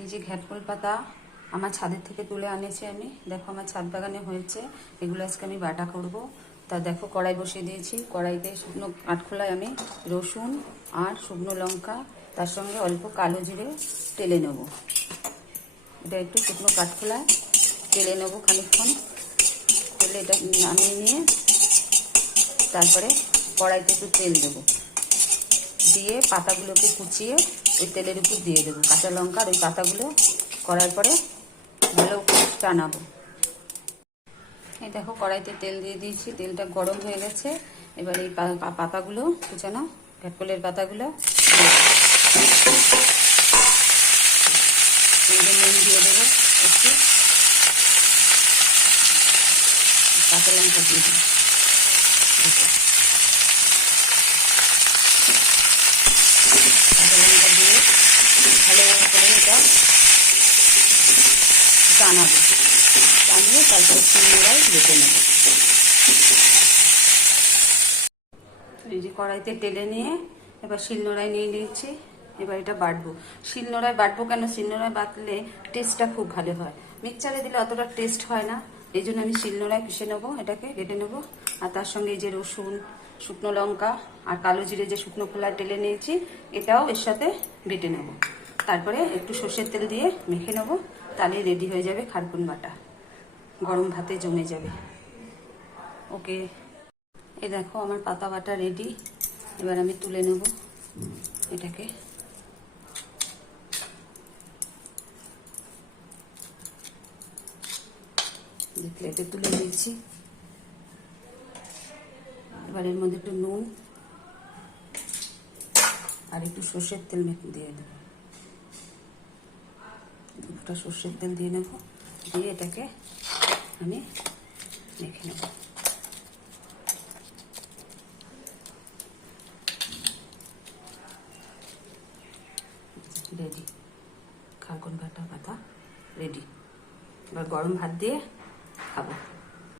এই যে ঘ্যাটকল পাতা আমার ছাদের থেকে তুলে আনেছি আমি। দেখো আমার ছাদ বাগানে হয়েছে। এগুলো আজকে আমি বাটা করব। তা দেখো কড়াই বসিয়ে দিয়েছি। কড়াইতে শুকনো কাঠখোলায় আমি রসুন আর শুকনো লঙ্কা, তার সঙ্গে অল্প কালো জিরে তেলে নেব। এটা একটু শুকনো কাঠখোলায় তেলে নেব খানিকক্ষণ। তেলে এটা নামিয়ে নিয়ে তারপরে কড়াইতে একটু তেল দেবো। দিয়ে পাতাগুলোকে কুচিয়ে ওই তেলের উপর দিয়ে দেবো। কাঁচা লঙ্কা আর ওই পাতাগুলো করার পরে ভালো টানাবো। এই দেখো, কড়াইতে তেল দিয়ে দিয়েছি। তেলটা গরম হয়ে গেছে। এবার এই পাতাগুলো কুচানো ক্যাটকলের পাতাগুলো নুন দিয়ে দেবো একটু। কাঁচা লঙ্কা দিয়ে দেবো দেখো। কাঁচা লঙ্কা দিয়ে ভালো এটা টানাবো টানিয়ে তারপরে শিলনোড়ায় বেটে নেব। এই যে কড়াইতে টেলে নিয়ে এবার শিলনোড়ায় নিয়ে নিয়েছি, এবার এটা বাটবো। শিলনোড়ায় বাটবো কেন? শিলনোড়ায় বাটলে টেস্টটা খুব ভালো হয়। মিক্সচারে দিলে অতটা টেস্ট হয় না। এই জন্য আমি শিলনোড়ায় পিষে নেব, এটাকে কেটে নেব। আর তার সঙ্গে এই যে রসুন, শুকনো লঙ্কা আর কালো জিরে যে শুকনো খোলা টেলে নিয়েছি, এটাও এর সাথে বেটে নেব। তারপরে একটু সর্ষের তেল দিয়ে মেখে নেব। তাহলে রেডি হয়ে যাবে খারকুন বাটা। গরম ভাতে জমে যাবে। ওকে। এ দেখো আমার পাতা বাটা রেডি এবার আমি তুলে নেব এটাকে। প্লেটে তুলে নিয়েছি এবার এর মধ্যে একটু নুন আর একটু সর্ষের তেল মেখে দিয়ে দেব। দুটা সর্ষের তেল দিয়ে নেব। দিয়ে এটাকে আমি মেখে নেব। রেডি খাগুন ভাটা পাতা রেডি এবার গরম ভাত দিয়ে খাব।